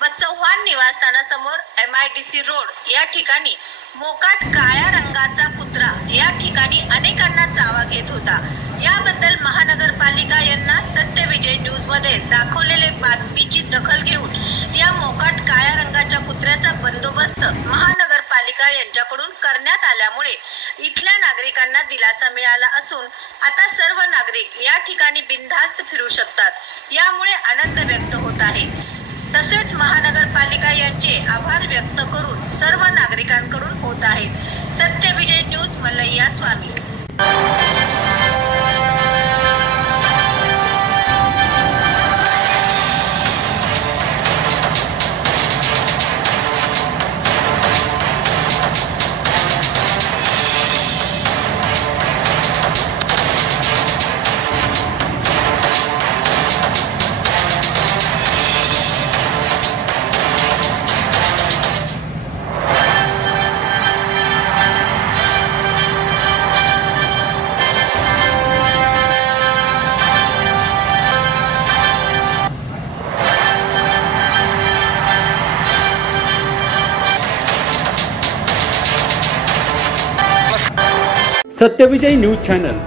व चव्हाण निवासस्थानासमोर MIDC road या ठिकाणी मोकाट काळ्या रंगाचा कुत्रा या ठिकाणी अनेकांना चावा घेत होता। याबद्दल महानगरपालिका यांना सत्यविजय न्यूज मध्ये दाखवलेले बातमीची दखल घेऊन या मोकाट काळ्या रंगाच्या कुत्र्याचा बंदोबस्त महानगरपालिका यांच्याकडून करण्यात आल्यामुळे इथल्या नागरिकांना दिलासा मिळाला असून आता सर्व नागरिक या ठिकाणी बिनधास्त फिरू शकतात। यामुळे आनंद व्यक्त होत आहे। तसेच महानगरपालिका यांचे आभार व्यक्त करून सर्व नागरिकांकडून होत आहेत। सत्यविजय न्यूज मल्लय्या स्वामी। सत्यविजय न्यूज चॅनल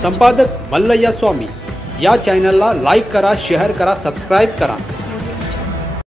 संपादक मल्लय्या स्वामी। या चॅनलला लाईक करा, शेअर करा, सबस्क्राइब करा।